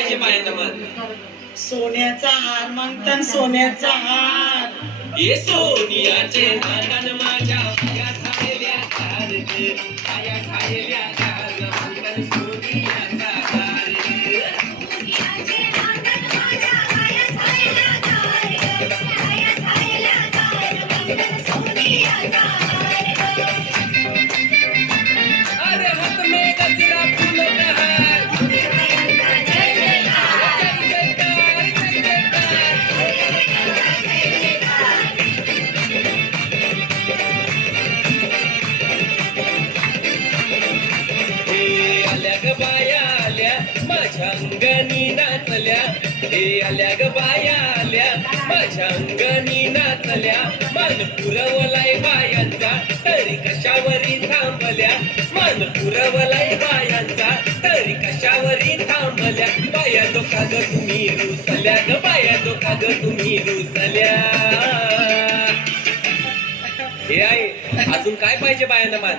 पाहिजे माझ्या सोन्याचा हार मागतान सोन्याचा हार. ये सोनियाचे नानन माझ्या माझ्या अंगणी नाचल्या हे आल्या ग बाया आल्या. माझ्या अंगणी नाचल्या मान पुरवलाय बायांचा. तरी कशावरी थांबल्या? मान पुरवलाय बायांचा. तरी कशावरी थांबल्या? बाया दोखा ग तुम्ही रुसल्या ग. बाया दोखा ग तुम्ही रुसल्या. हे आहे अजून काय पाहिजे बायांना मान?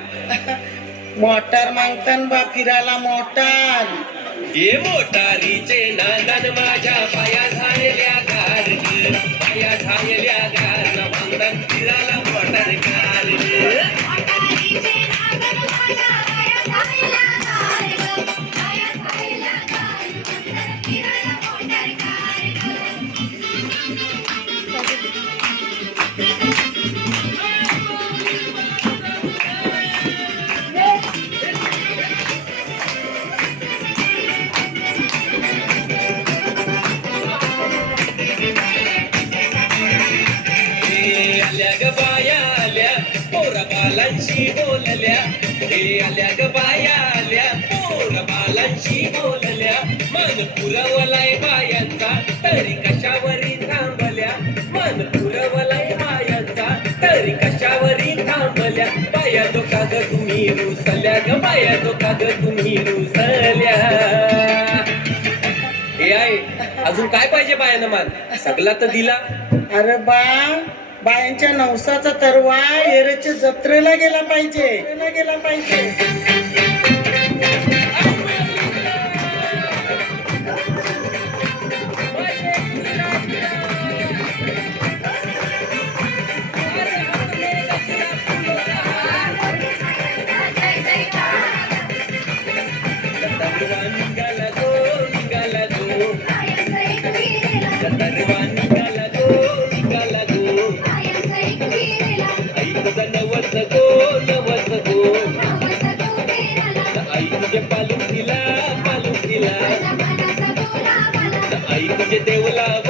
मोटार मागतान बा फिरायला मोटार. ये मोटारीचे नांदन माझ्या पाया झालेल्या गार पाया झालेल्या आल्या ग बाया आल्या पोरा बालांशी बोलल्या. हे आल्या ग बाया आल्या पोरा बालांशी बोलल्या. मन पुरवलाय बायांचा तरी कशावरी थांबल्या. मन पुरवलाय बायांचा तरी कशावरी थांबल्या. बाया तो काग तुम्ही रुसल्या ग बाया तो काग तुम्ही रुसल्या. हे आहे अजून काय पाहिजे बायानं मान सगळा तर दिला. अरे बा बायांच्या नवसाचा तरवा एरेच्या जत्रेला गेला पाहिजे गेला पाहिजे. नवस गो नवस गो आई तुझे पालू दिला पालू दिला आई तुझे देवलाव